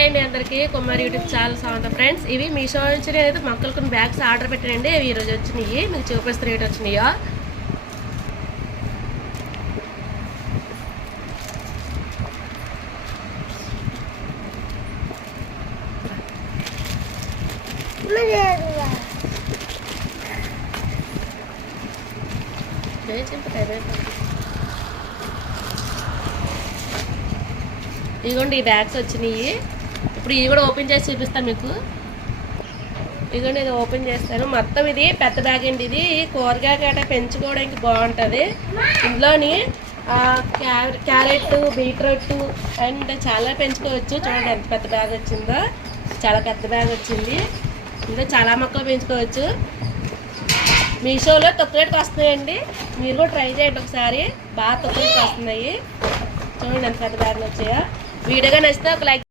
Hi అండి అందరికీ కుమారి YouTube channel స్వాగతం ఫ్రెండ్స్. ఇవి మీషో నుంచి నేనైతే మొక్కలు కొన్ని బ్యాగ్స్ ఆర్డర్ పెట్టానండి. అవి ఈరోజు వచ్చినాయి. మీకు చూపిస్తే రేట్ వచ్చినాయో. ఇదిగోండి ఈ బ్యాగ్స్ వచ్చినాయి. ఇప్పుడు ఇవి కూడా ఓపెన్ చేసి చూపిస్తాను మీకు. ఇదిగోండి ఇది ఓపెన్ చేస్తాను. మొత్తం ఇది పెద్ద బ్యాగ్ అండి. ఇది కూరగాయ గట్రా పెంచుకోవడానికి బాగుంటుంది. ఇందులోని క్యారెట్, బీట్రూట్ అండ్ చాలా పెంచుకోవచ్చు. చూడండి ఎంత పెద్ద బ్యాగ్ వచ్చిందో. చాలా పెద్ద బ్యాగ్ వచ్చింది. ఇందులో చాలా మొక్కలు పెంచుకోవచ్చు. మీషోలో తక్కువ రేటుకి వస్తున్నాయండి. మీరు కూడా ట్రై చేయండి ఒకసారి. బాగా తక్కువ రేటుకి వస్తున్నాయి. చూడండి ఎంత పెద్ద బ్యాగ్లు వచ్చాయో. వీడియోగా నచ్చితే ఒక లైక్